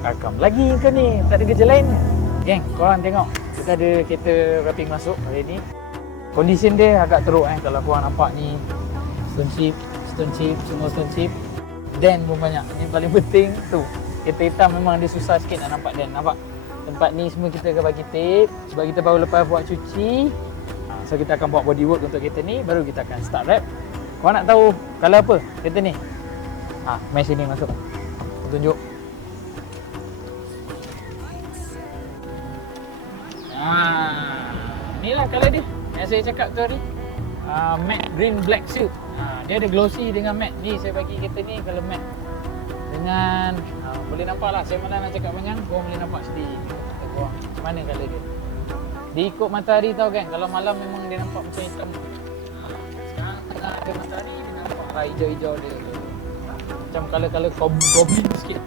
Rakam lagi ke ni? Tak ada kerja lain? Geng, korang tengok. Kita ada kereta wrapping masuk hari ni. Condition dia agak teruk kalau korang nampak ni. Stone chip, semua stone chip. Den pun banyak. Ni paling penting tu. Kereta hitam memang dia susah sikit nak nampak den. Nampak? Tempat ni semua kita akan bagi tape. Sebab kita baru lepas buat cuci. So kita akan buat bodywork untuk kereta ni. Baru kita akan start wrap. Korang nak tahu colour apa kereta ni? Mari sini masuk. Tunjuk. Inilah colour dia yang saya cakap tu tadi. Matte green black silk. Dia ada glossy dengan matte. Ni saya bagi kereta ni colour matte. Dengan boleh nampak lah. Saya malah nak cakap banyak. Korang boleh nampak sendiri. Macam mana colour dia. Dia ikut matahari tau kan. Kalau malam memang dia nampak macam hitam. Sekarang tengah ada matahari dia nampak hijau-hijau dia. Macam colour-colour goblin sikit.